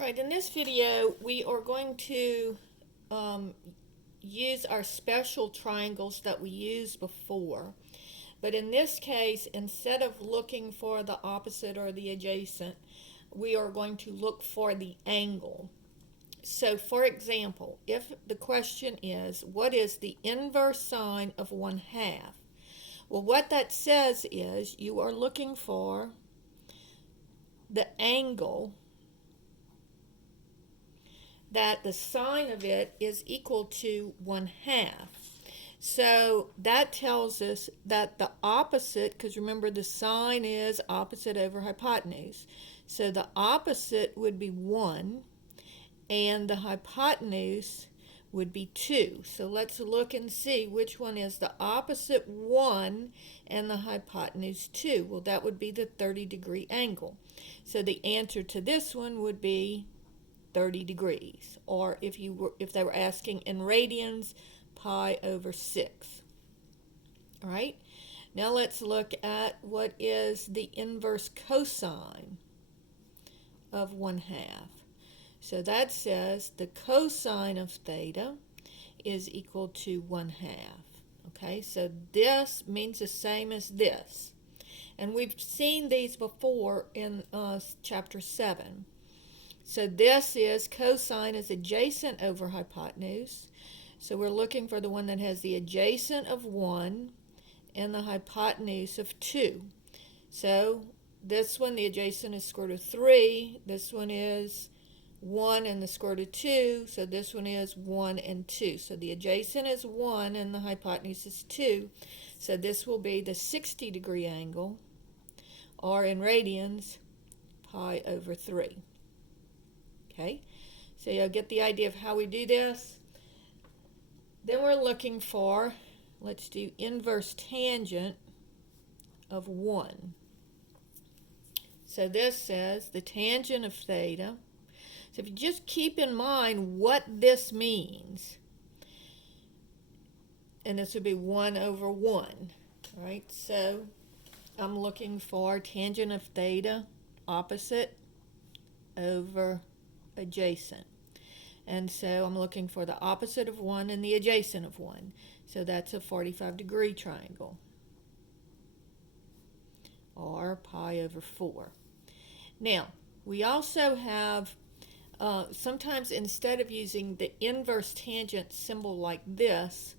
Right, in this video we are going to um, use our special triangles that we used before. But in this case, instead of looking for the opposite or the adjacent, we are going to look for the angle. So for example, if the question is, what is the inverse sine of 1/2? Well, what that says is you are looking for the angle that the sine of it is equal to 1/2. So that tells us that the opposite, because remember the sine is opposite over hypotenuse. So the opposite would be 1 and the hypotenuse would be 2. So let's look and see which one is the opposite 1 and the hypotenuse 2. Well, that would be the 30-degree angle. So the answer to this one would be 30 degrees, or if they were asking in radians, pi over 6. All right, now let's look at what is the inverse cosine of 1/2. So that says the cosine of theta is equal to 1/2. Okay, so this means the same as this, and we've seen these before in chapter 7. So this is cosine is adjacent over hypotenuse. So we're looking for the one that has the adjacent of 1 and the hypotenuse of 2. So this one, the adjacent is square root of 3. This one is 1 and the square root of 2. So this one is 1 and 2. So the adjacent is 1 and the hypotenuse is 2. So this will be the 60-degree angle, or in radians, pi over 3. Okay, so you'll get the idea of how we do this. Then we're looking for, let's do inverse tangent of 1. So this says the tangent of theta. So if you just keep in mind what this means, and this would be 1 over 1. All right, so I'm looking for tangent of theta, opposite over adjacent. And so I'm looking for the opposite of 1 and the adjacent of 1. So that's a 45-degree triangle, or pi over 4. Now, we also have, sometimes instead of using the inverse tangent symbol like this,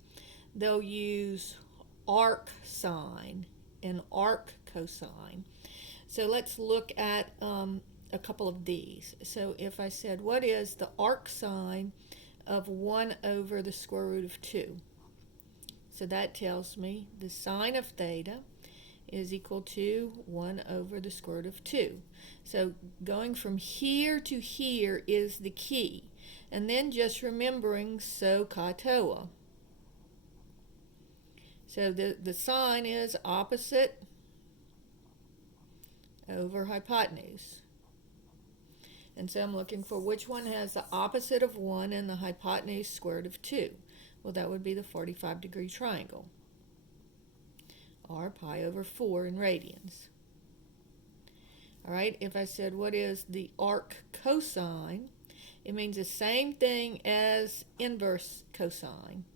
they'll use arc sine and arc cosine. So let's look at a couple of these. So if I said, what is the arc sine of 1 over the square root of 2? So that tells me the sine of theta is equal to 1 over the square root of 2. So going from here to here is the key. And then just remembering SOHCAHTOA. So the sine is opposite over hypotenuse. And so I'm looking for which one has the opposite of 1 and the hypotenuse square root of 2. Well, that would be the 45-degree triangle, or pi over 4 in radians. All right, if I said, what is the arc cosine? It means the same thing as inverse cosine.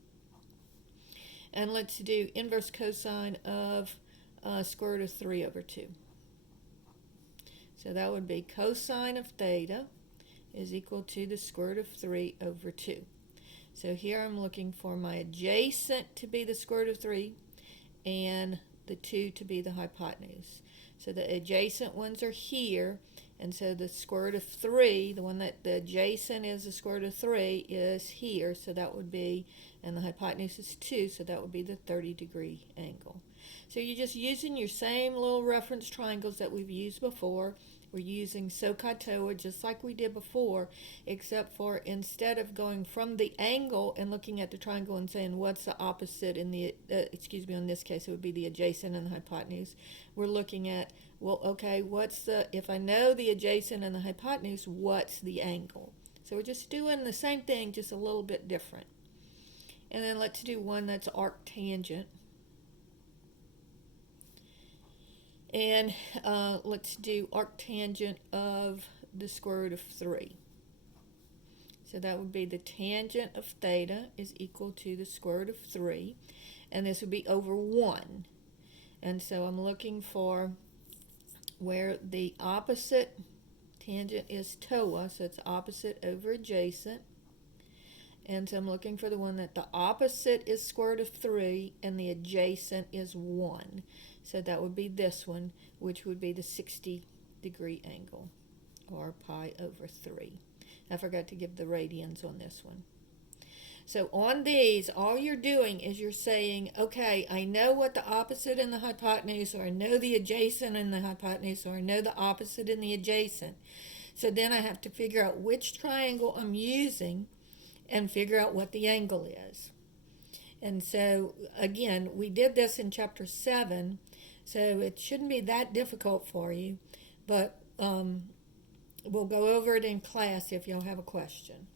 And let's do inverse cosine of square root of 3 over 2. So that would be cosine of theta is equal to the square root of 3 over 2. So here I'm looking for my adjacent to be the square root of 3 and the 2 to be the hypotenuse. So the adjacent ones are here, and so the square root of 3, the one that the adjacent is the square root of 3, is here. So that would be, and the hypotenuse is 2, so that would be the 30-degree angle. So you're just using your same little reference triangles that we've used before. We're using SOHCAHTOA just like we did before, except for instead of going from the angle and looking at the triangle and saying what's the opposite in the, in this case it would be the adjacent and the hypotenuse, we're looking at, well, okay, what's the, if I know the adjacent and the hypotenuse, what's the angle? So we're just doing the same thing, just a little bit different. And then let's do one that's arctangent. And let's do arctangent of the square root of 3. So that would be the tangent of theta is equal to the square root of 3. And this would be over 1. And so I'm looking for where the opposite tangent is TOA, so it's opposite over adjacent. And so I'm looking for the one that the opposite is square root of 3 and the adjacent is 1. So that would be this one, which would be the 60-degree angle, or pi over 3. I forgot to give the radians on this one. So on these, all you're doing is you're saying, okay, I know what the opposite and the hypotenuse, or I know the adjacent and the hypotenuse, or I know the opposite and the adjacent. So then I have to figure out which triangle I'm using and figure out what the angle is. And so, again, we did this in Chapter 7, so it shouldn't be that difficult for you, but we'll go over it in class if you'll have a question.